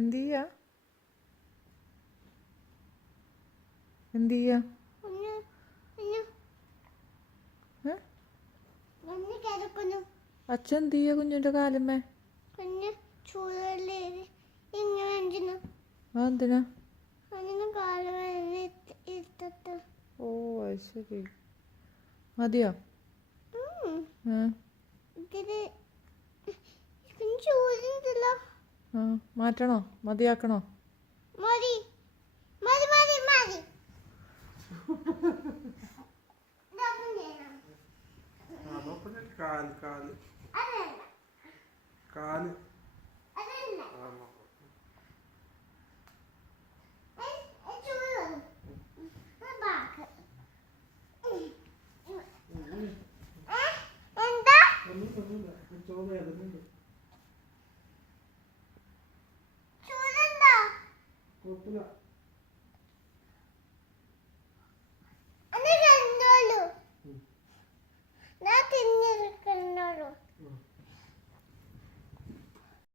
എന്ത് ചെയ്യാ എന്ത് ചെയ്യാ അച്ഛൻ എന്ത് ചെയ്യാ കുഞ്ഞിന്റെ കാലുമ്മേ? എന്തിനാ? ഓ അത് ശരി. മതിയോ? മാറ്റണോ? മതിയാക്കണോ? കാല് കാല് കാല് കുഴപ്പമില്ല. ഞാൻ തിന്നിരിക്കണ്ടോ?